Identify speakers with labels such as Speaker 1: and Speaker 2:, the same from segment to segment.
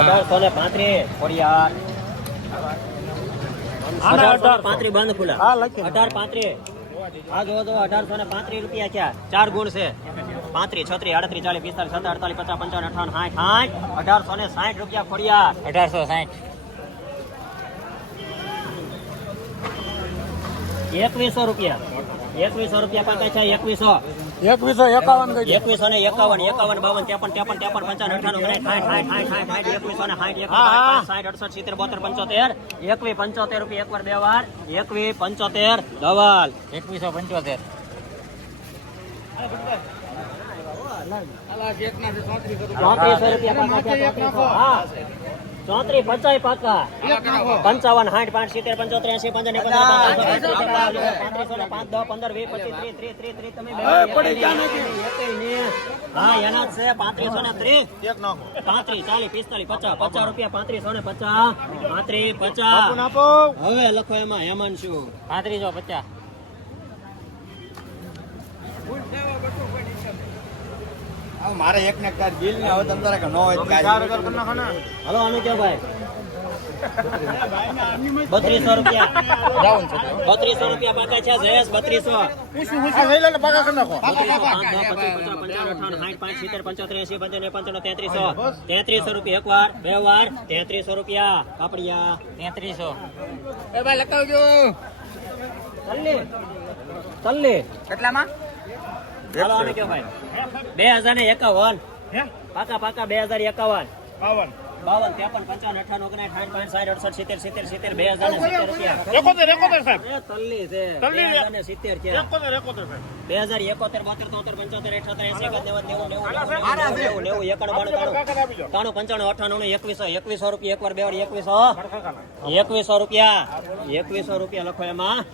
Speaker 1: અઢારસો ને પાંત્રીસ. ખોડિયાર અઢારસો પાંત્રીસ બંધ ખુલ્લા. અઢાર પાંત્રીસ. આ જોવો તો અઢારસો ને પાંત્રીસ રૂપિયા ક્યાં ચાર ગુણ છે. પાંત્રીસ છત્રીસ આડત્રીસ ચાલીસ પિસ્તાલીસ સત્તર અડતાલીસ પચાસ પંચાવન અઠાવન સાઠ સાઠ અઢારસો ને સાઠ રૂપિયા ખોડિયાર
Speaker 2: અઢારસો સાઠ.
Speaker 1: એકવીસો રૂપિયા. એકવીસો રૂપિયા પાકા છે એકવીસો.
Speaker 3: એકવીસો એકાવન
Speaker 1: એકવીસો ને એકાવન એકાવન બાવન ત્રેપન ત્રેપન ત્રેપન પંચાવન અઠાણું સાઠ સાઠ સાઠ એકવીસો ને સાઠ સાઠ અડસઠ સિત્તેર બોતેર પંચોતેર એકવી પંચોતેર રૂપિયા એકવાર બે વાર એકવી પંચોતેર ધવલ.
Speaker 2: એકવીસો પંચોતેર.
Speaker 1: ચોત્રીસો રૂપિયા પાકા છે ચોત્રીસો પચાસ પાકા. પંચાવન સાઠ પાંચ સિત્તેર પંચોતેર એસી પંદર પાંત્રીસો ને પાંચ દસ પંદર વીસ પચીસ ત્રીસ ત્રીસ ત્રીસ ત્રીસ તમે. હા એના છે પાંત્રીસો ને ત્રીસ. પાંત્રીસ ચાલીસ પિસ્તાલીસ પચાસ પચાસ રૂપિયા પાંત્રીસો ને પચાસ પાંત્રીસ પચાસ. હવે લખો એમાં હેમન શું?
Speaker 2: પાંત્રીસો પચાસ.
Speaker 4: મારે એક ને કાર બિલ ને હવે તંત્ર કે નો હોય
Speaker 3: ચાર. હજાર કરી નાખો
Speaker 1: હલો આનું કે ભાઈ? બત્રીસો રૂપિયા. બત્રીસો રૂપિયા બાકા છે જયેશ બત્રીસો.
Speaker 3: હા, લઈ લે ને પાકા કરી નાખો.
Speaker 1: તેત્રીસો. રૂપિયા એક વાર બે વાર તેત્રીસો રૂપિયા. કાપડિયા.
Speaker 2: તેત્રીસો.
Speaker 4: એ ભાઈ લખાવજો.
Speaker 1: તલ્લી તલ્લી
Speaker 4: કેટલામાં?
Speaker 1: હાલો આને કયો ભાઈ? બે હજાર ને એકાવન પાકા પાકા બે હજાર એકાવન
Speaker 3: બાવન.
Speaker 1: બાવન ત્રેપન પંચાવન અઠાવન ઓગણ સાઠ પાંચ સાઠ અડસઠ સિત્તેર સિત્તેર સિત્તેર બે હજાર
Speaker 3: એકોતેર એકોતેર સાહેબ.
Speaker 1: એ તલ્લી છે. બે. હજાર સિત્તેર છે
Speaker 3: એકોતેર એકોતેર સાહેબ.
Speaker 1: બે હજાર એકોતેર બોતેર તોતેર પંચોતેર અઠોતેર એસી એકાદ નેવું નેવું નેવું નેવું એકાણું બાણું ત્રાણું પંચાણું અઠાણું એકવીસો એકવીસો રૂપિયા એકવાર બે વાર એકવીસો એકવીસો રૂપિયા. એકવીસો રૂપિયા લખો એમાં.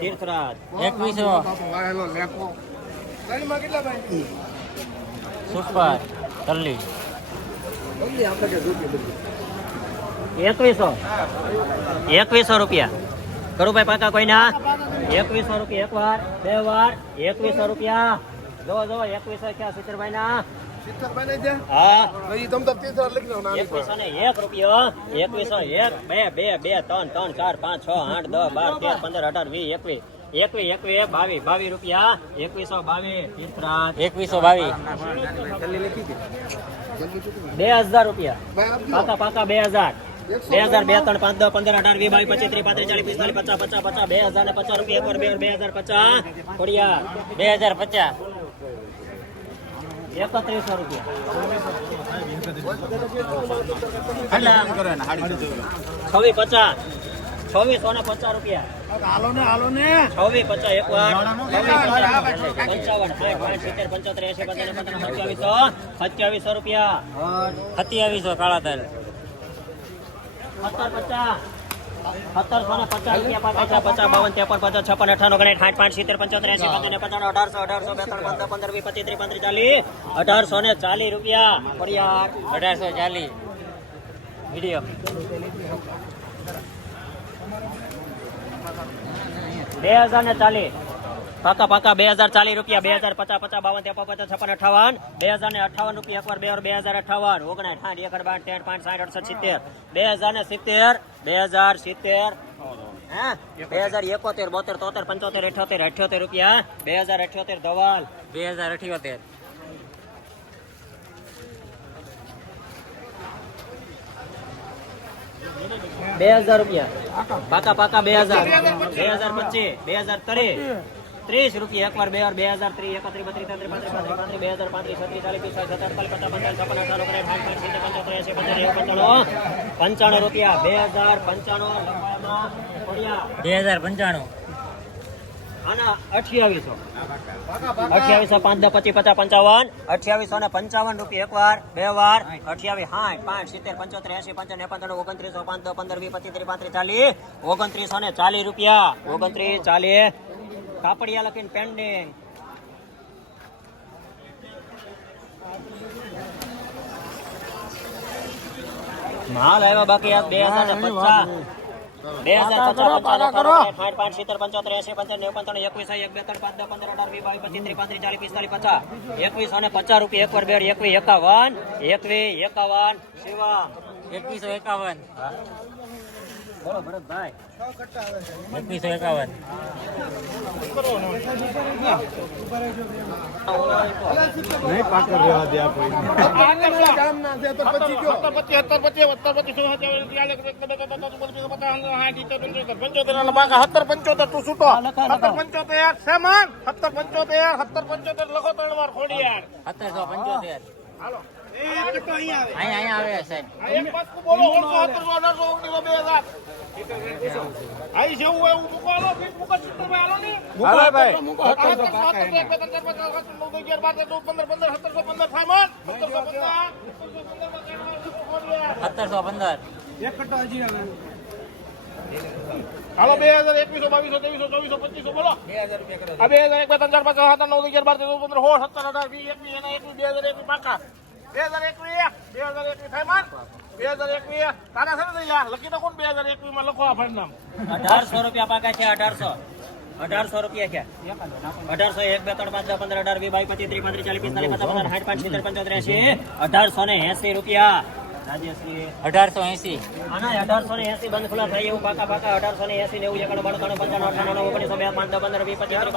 Speaker 1: તીર્થરાજ.
Speaker 2: એકવીસો. સુપર તલ્લી.
Speaker 1: એકવીસો. એકવીસો રૂપિયા. કરું ભાઈ પાકા કોઈના? એકવીસો રૂપિયા. એક વાર બે વાર. એકવીસો રૂપિયા. જો જો એકવીસો ક્યાં સિત્તેરભાઈ ના એકવીસો એક એક બાવીસ. બે હજાર રૂપિયા. પાકા પાકા બે હજાર. બે હજાર બે ત્રણ પાંચ દસ પંદર અઢાર વીસ બાવીસ પચીસ ત્રીસ પાંત્રીસ ચાલીસ પિસ્તાલીસ પચાસ પચાસ પચાસ બે હજાર ને પચાસ રૂપિયા એકવાર બે બે હજાર પચાસ. ખોડિયા
Speaker 2: બે હજાર પચાસ.
Speaker 1: એકત્રીસો રૂપિયા. છવ્વીસ પચાસ. છવ્વીસો ને પચાસ રૂપિયા.
Speaker 3: હાલો ને હાલો ને
Speaker 1: છવ્વીસ પચાસ. એક વાર પંચાવન પાંચ સિત્તેર પંચોતેર એસી સત્યાવીસો સત્યાવીસો રૂપિયા.
Speaker 2: સત્યાવીસો કાળા તલ.
Speaker 1: સત્તર પચાસ. સત્તરસો ને પચાસ રૂપિયા પચાસ બાવન ત્રેપન પચાસ છપ્પન અઠાણું ગણાય સાઠ પાંચ સિત્તેર પંચોતેર એસી પંચાવન અઢારસો અઢારસો બે ત્રણ પંદર પંદર વીસ પચીસ ત્રીસ પાંત્રીસ ચાલીસ અઢારસો ને ચાલીસ રૂપિયા. ફરિયાદ.
Speaker 2: અઢારસો ચાલીસ. વીડિયો.
Speaker 1: બે હજાર ને ચાલીસ. પાકા પાકા બે હજાર ચાલીસ રૂપિયા બે હજાર પચાસ પચાસ બાવન ત્રેપન પચાસ છપ્પન અઠાવન બે હજાર ને અઠાવન રૂપિયા એકવાર બે વાર બે હજાર અઠાવન ઓગણાઠ સાઠ એકર બાર તેર પાંચ સાઠ અડસઠ સિત્તેર બે હજાર ને સિત્તેર બે હજાર સિત્તેર હે બે હજાર એકોતેર બોતેર તોતેર પંચોતેર અઠ્યોતેર અઠ્યોતેર રૂપિયા બે હજાર અઠ્યોતેર ધવલ
Speaker 2: બે હજાર અઠ્યોતેર
Speaker 1: બે હજાર રૂપિયા પાકા પાકા બે હજાર બે હજાર પચીસ બે હજાર ત્રીસ ત્રીસ રૂપિયા એકવાર બે વાર બે હજાર ત્રીસ એકત્રીસ બત્રીસ તેત્રીસ પાંત્રીસ પાંત્રીસ પાંત્રીસ બે હજાર પાંત્રીસ છત્રીસ ચાલીસ પિસ્તાલીસ સત્તર પચાસ પંચાવન છપ્પન અઠાણું ઓગણીસ પાંચ પાંચ સિત્તેર પંચોતેર એંસી પંચાવન પંચાણું પંચાણું રૂપિયા બે હજાર પંચાણું
Speaker 2: બે હજાર પંચાણું
Speaker 1: આના અઠ્યાવીસો. અઠ્યાવીસો પાંચ દસ પચીસ પચાસ પંચાવન. અઠ્યાવીસો ને પંચાવન રૂપિયા એક વાર બે વાર. અઠ્યાવીસ સાઠ પાંચ સિત્તેર પંચોતેર એસી પંચાવન ઓગણત્રીસો પાંચ દસ પંદર વીસ પચીસ ત્રીસ પાંત્રીસ ચાલીસ. ઓગણત્રીસો ને ચાલીસ રૂપિયા. ઓગણત્રીસ ચાલીસ. કાપડિયા લખીને પેન્ડિંગ માલ આવ્યા બાકી આ બે હજાર ને પચાસ. બે હજાર પચાસ પંચાવન સાઠ પાંચ સિત્તેર પંચોતેર એસી પંચાવન નેવું પંચાવન એકવીસ એક બે ત્રણ પાંચ દસ પંદર અઢાર વીસ બાવીસ પચીસ ત્રીસ પાંત્રીસ ચાલીસ પિસ્તાલીસ પચાસ. એકવીસ અને પચાસ રૂપિયા એક વાર બે એકવીસ એકાવન એકવીસ એકાવન શિવા.
Speaker 2: એકવીસો એકાવન.
Speaker 1: બોલો ભરતભાઈ
Speaker 2: એકવીસો એકાવન
Speaker 3: નહીં પાકર રહેવા દે આપણે
Speaker 5: સત્તર પંચોતેર તું છૂટો સત્તર પંચોતેર સેમાન સત્તર પંચોતેર સત્તર પંચોતેર લખો ત્રણ વાર ખોડી યાર
Speaker 2: સત્તરસો પંચોતેર
Speaker 5: હાલો એ અહીંયા આવે સત્તરસો બે હજાર બે પંદર હાલો બે હજાર એકવીસો બાવીસો ત્રેવીસો ચોવીસો પચીસો બોલો આ બે હજાર એક બે ત્રણ ચાર પાંચ સાત નવ અગિયાર બાર તેર પંદર સોળ સત્તર અઢાર વીસ એકવીસ એના એકવીસ બે હજાર એકવીસ પાકા બે હજાર એકવીસ, બે હજાર એકવીસ થાય બે હજાર એકવીસ, તારા છે લખી નાખો ને બે હજાર એકવીસમાં લખો
Speaker 1: અઢારસો રૂપિયા પાકા છે, અઢારસો. અઢારસો રૂપિયા છે. અઢારસો એક, બે, ત્રણ પંદર, અઢાર, વીસ, બાવીસ, પચીસ, ત્રીસ, પાંત્રીસ, ચાલીસ સાઠ પાંચ સિત્તેર પંચોતેર એસી અઢારસો ને એસી રૂપિયા.
Speaker 2: અઢારસો એસી.
Speaker 1: અઢારસો ને એસી બંધ ખુલ્લા થાય એવું પાકા પાકા અઢારસો ને એસી નેવું એકડ ત્રણ પંચાણું અઠાણું ઓગણીસો બે પાંચ પંદર વીસ પચીસ ત્રીસ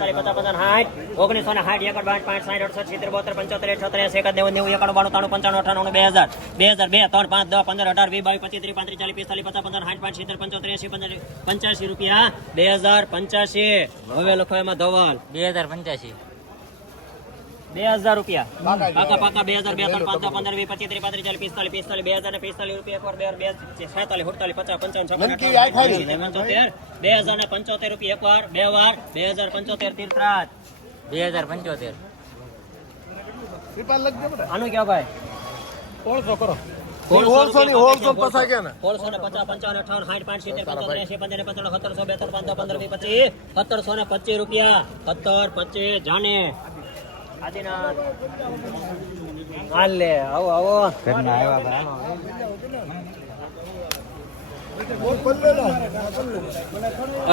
Speaker 1: ચાલીસ પચાસ પચાસ સાઠ ઓગણીસો ને સાઠ એકડ બાઠ પાંચ સાઠ અડસઠ સિત્તેર બોતેર પંચોતેર છોતેર એસી એકાદ નેવું નેવું એકાણું બાણું ત્રણ પંચાણું અઠાણું બે હજાર. બે હજાર બે ત્રણ પાંચ દસ પંદર અઢાર વીસ બાવીસ પચીસ ત્રીસ પાંત્રીસ ચાલીસ પિસ્તાલીસ પચાસ પંદર સાઠ પાંચ સિત્તેર પંચોતેર એસી પંદર રૂપિયા. બે હજાર પંચ્યાસી. હવે લખો એમાં ધવલ.
Speaker 2: બે હજાર પંચ્યાસી.
Speaker 1: બે હજાર રૂપિયા. પાકા પાકા બે હજાર બે ત્રણ પાંચ પંદર વીસ પચીસ ત્રીસ પાંત્રીસ ચાલીસ પિસ્તાલીસ પિસ્તાલીસ બે હજાર ને પિસ્તાલીસ રૂપિયા બે બે છેતાલીસ સુડતાલીસ પચાસ પંચાવન છપ્પન અઠાવન, પંચોતેર બે હજાર ને પંચોતેર રૂપિયા એકવાર બે વાર બે હજાર પંચોતેર તીર્થરાજ.
Speaker 2: બે હજાર પંચોતેર.
Speaker 1: આનું ક્યાં ભાઈ?
Speaker 3: ઓળખો કરો.
Speaker 1: સોળસો
Speaker 3: હોલસેલ પસાઈ ગયા ને?
Speaker 1: સોળસો ને પચાસ પંચાવન અઠાવન સાઠ પાંચ સિત્તેર પંચોતેર એસી પંદર પંચાણું સત્તરસો પંદર પચીસ સત્તરસો ને પચીસ રૂપિયા સત્તર પચીસ જાને આદિનાથ હાલ આવો આવો.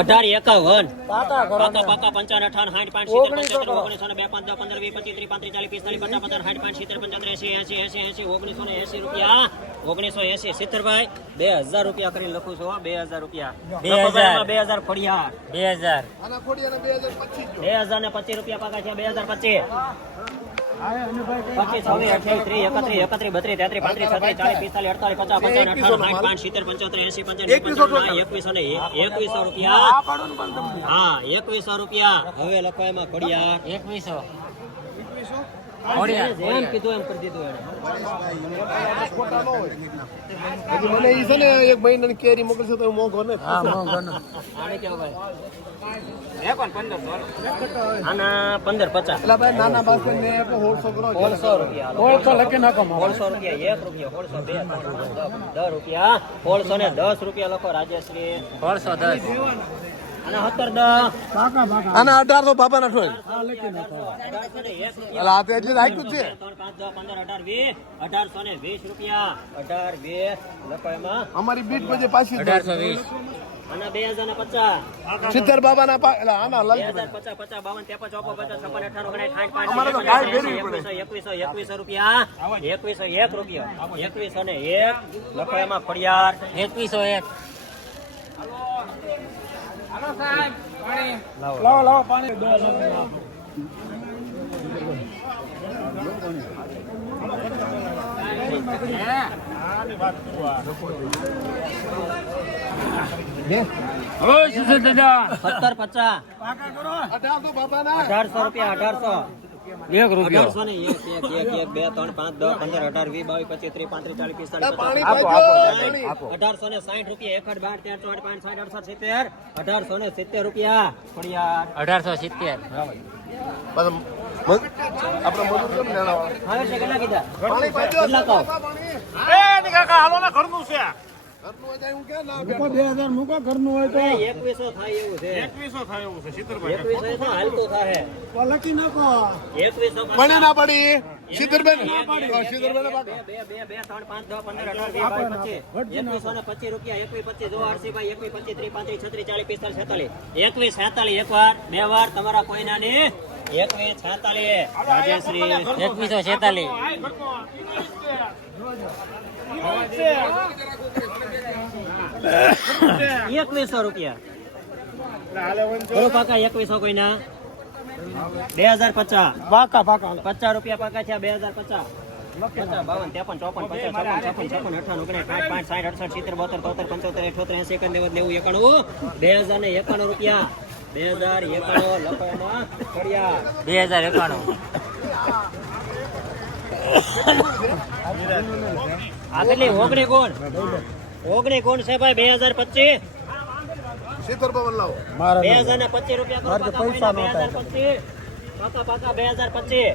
Speaker 1: અઢાર એકાવન. પાકા પાકા પંચાવન અઠાવન સાઠ પાંચ સિત્તેર પંચોતેર ઓગણીસો બે પાંચ દસ પંદર વીસ પચીસ ત્રીસ પાંત્રીસ ચાલીસ પિસ્તાલીસ પચાસ પંદર સાઠ પાંચ સિત્તેર પંચોતેર એસી એસી એસી એસી ઓગણીસો ને એસી રૂપિયા. ઓગણીસો એસી સિત્તેરભાઈ બે હજાર રૂપિયા કરીને લખું છું હો, બે હજાર રૂપિયા.
Speaker 2: બે હજાર.
Speaker 1: બે હજાર ફળિયાર.
Speaker 2: બે હજાર.
Speaker 3: બે હજાર પચીસ
Speaker 1: ને પચીસ રૂપિયા પાકા છે બે હજાર પચીસ. એકવીસો રૂપિયા. હા એકવીસો રૂપિયા. હવે લખવા એમાં ખોડિયાર
Speaker 2: એકવીસો?
Speaker 1: જેમ કીધું એમ કરી દીધું એણે.
Speaker 3: મને ઈ છે ને એક મહિનાની કેરી મોકલશે તો મોંઘો ને. હા મોંઘો ને.
Speaker 1: આને કેવું ભાઈ આના પંદર પચાસ.
Speaker 3: એટલે ભાઈ નાના બાસ્કેટ ને કરો
Speaker 1: રૂપિયા.
Speaker 3: હોલસો લખી નાખો
Speaker 1: સોળસો રૂપિયા એક રૂપિયા સોળસો બે દસ, રૂપિયા. સોળસો ને દસ રૂપિયા લખો રાજ્યશ્રી.
Speaker 2: સોળસો દસ.
Speaker 1: અને
Speaker 3: અઢારસો બાપા ના ઠોય એટલે આ તો એટલે રાખ્યું છે. અમારી બીટ બજે પાછી
Speaker 2: અઢારસો વીસ.
Speaker 1: અને બે હજાર ને પચાસ.
Speaker 3: સિત્તેર બાબા ના પાક આના
Speaker 1: બે
Speaker 3: લાલ અમારે તો ગાય પડે.
Speaker 1: એકવીસો એકવીસો રૂપિયા. એકવીસો એક રૂપિયા. એકવીસો ને એક. લખો એમાં ફળિયાર.
Speaker 2: એકવીસો એક.
Speaker 3: લાવો લાવો પાણી અઢારસો
Speaker 1: રૂપિયા અઢારસો.
Speaker 2: એક
Speaker 1: રૂપિયો. એક એક એક એક બે ત્રણ પાંચ દસ પંદર અઢાર વીસ બાવીસ પચીસ ત્રીસ પાંત્રીસ ચાલીસ પિસ્તાલીસ. અઢારસો ને સાઠ રૂપિયા એક બાર તેર ચોટ પાંચ સાઠ અડસઠ સિત્તેર. અઢારસો ને સિત્તેર રૂપિયા. ફળિયાર.
Speaker 2: અઢારસો સિત્તેર.
Speaker 1: હવે છે કેટલા કીધા? કેટલા કહો?
Speaker 5: એ કાકા હાલો ને ઘરનું છે.
Speaker 3: મૂકો બે હજાર મૂકો ઘરનું હોય તો.
Speaker 1: એકવીસો થાય એવું છે.
Speaker 5: એકવીસો થાય એવું છે સિત્તેરભાઈ
Speaker 1: એકવીસો તો હાલતું થાય
Speaker 3: તો લખી નાખો.
Speaker 1: એકવીસો
Speaker 3: પડી. ના પડી. સિદ્ધરબેન સિદ્ધરબેન
Speaker 1: બે બે બે બે ત્રણ પાંચ દસ પંદર અઢાર વીસ પચીસ. એકવીસો ને પચીસ રૂપિયા એકવીસ પચીસ. જો આરસીભાઈ એકવીસ પચીસ ત્રીસ પાંત્રીસ છત્રીસ ચાલીસ પિસ્તાલીસ છેતાલીસ. એકવીસ છેતાલીસ એક વાર બે વાર તમારા કોઈના ને એકવીસ છેતાલીસ. રાજેશ્રી.
Speaker 2: એકવીસો છેતાલીસ.
Speaker 1: એકવીસો રૂપિયા બોલો પાકા એકવીસો કોઈના બે હજાર પચાસ
Speaker 3: પાકા પાકા
Speaker 1: પચાસ રૂપિયા પાકા છે બે હજાર પચાસ પચાસ બાવન ત્રેપન ચોપન પચાસ છપ્પન છપ્પન છપ્પન અઠાણું ઓગણીસ સાઠ પાંચ સાઠ અડસઠ સિત્તેર બોતેર તોતેર પંચોતેર અઠોતેર એસી એકન નેવું નેવું એકાણું બે હજાર ને એકાણું રૂપિયા. બે હજાર એકાણું લખો એમાં પડ્યા.
Speaker 2: બે હજાર એકાણું.
Speaker 1: આ કેટલી ઓગણી ગુણ ઓગણી કોણ છે ભાઈ બે હજાર પચીસ.
Speaker 3: સિત્તેર બાવન લાવો.
Speaker 1: બે હજાર ને પચીસ રૂપિયા કરો બે હજાર પચીસ. પાકા પાકા બે હજાર પચીસ.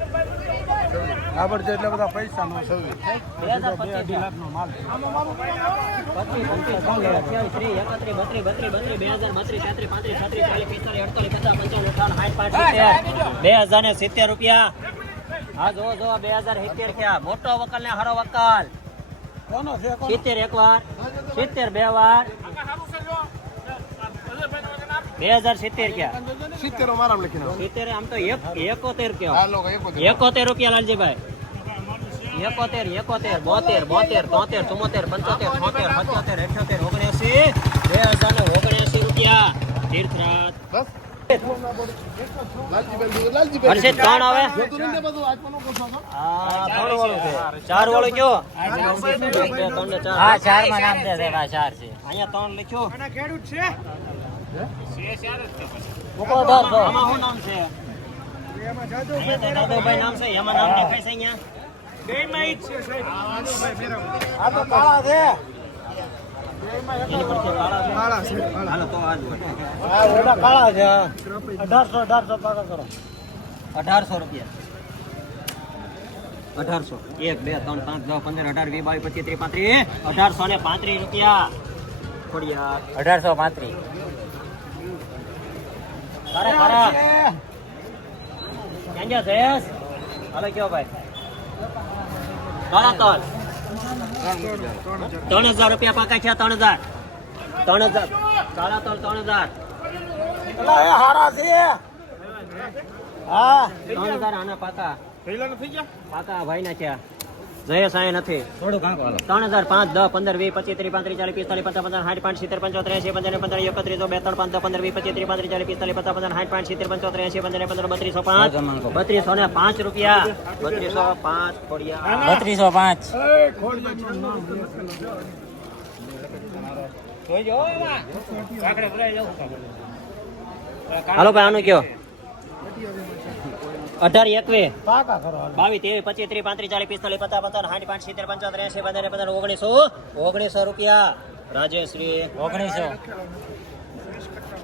Speaker 3: આવડ છે એટલે બધા પૈસા નો સૌથી
Speaker 1: બે હજાર પચીસ.
Speaker 3: નો માલ
Speaker 1: બે હજાર ને સિત્તેર રૂપિયા. હા જો જો બે હજાર સિત્તેર થયા મોટો વકલ ને હારો વકલ? સિત્તેર એક વાર સિત્તેર બે વાર બે હજાર સિત્તેર ક્યાં?
Speaker 3: સિત્તેર
Speaker 1: આમ તો એક એકોતેર કયો?
Speaker 3: એકોતેર.
Speaker 1: રૂપિયા લાલજીભાઈ. એકોતેર એકોતેર બોતેર બોતેર તોતેર ચુમ્મોતેર પંચોતેર છોતેર પંચોતેર અઠ્યોતેર ઓગણએસી. બે હજાર ઓગણએસી રૂપિયા. તીર્થરાજ. હર્ષિત ત્રણ આવે? ચાર વાળું કયો?
Speaker 2: હા ચારમાં નામ છે ચાર છે.
Speaker 1: અહીંયા ત્રણ લખ્યો. નામ છે? દાદુભાઈ નામ છે એમાં નામ લખાય છે અહીંયા?
Speaker 3: આ તો કાળા છે.
Speaker 1: એની પરથી
Speaker 3: અઢારસો કરો
Speaker 1: એક બે ત્રણ પાંચ પંદર અઢાર વીસ બાવીસ પચીસ ત્રીસ પાંત્રીસ અઢારસો ને પાંત્રીસ રૂપિયા
Speaker 2: અઢારસો પાંત્રીસ
Speaker 1: હાલો કયો ભાઈ કાળા તલ ત્રણ હજાર રૂપિયા પાકા છે ત્રણ હજાર. ત્રણ હજાર. સાડા તલ ત્રણ હજાર.
Speaker 3: હારા છે. હા.
Speaker 1: ત્રણ હજાર આના પાકા. પાકા ભાઈ ના છે. જયેશ આય નથી.
Speaker 2: થોડું કાંકો હાલો
Speaker 1: ત્રણ હજાર પાંચ દસ પંદર વીસ પચીસ ત્રીસ પાંત્રીસ ચાલીસ પિસ્તાલીસ પચાસ પંદર સાઠ પાંચ સિત્તેર પંચોતેર એસી પંદર પંદર એકત્રીસ બે ત્રણ પાંચ પંદર વીસ પચીસ ત્રીસ પાંત્રીસ ચાલીસ પિસ્તાલીસ પચાસ પચાસ સાઠ પાંચ સિત્તેર પંચોતેર એસી પંદર પંદર બત્રીસો પાંચ બત્રીસો ને પાંચ રૂપિયા. બત્રીસો પાંચ
Speaker 2: બત્રીસો પાંચ.
Speaker 1: હાલો ભાઈ આનું કયો? અઢાર એકવીસ. બાવીસ ત્રેવીસ પચીસ ત્રીસ પાંત્રીસ ચાલીસ પિસ્તાલીસ પચાસ સાઠ પાંચ સિત્તેર પંચોતેર એસી પંદર પંદર ઓગણીસો. ઓગણીસો રૂપિયા રાજેશ્રી
Speaker 2: ઓગણીસો.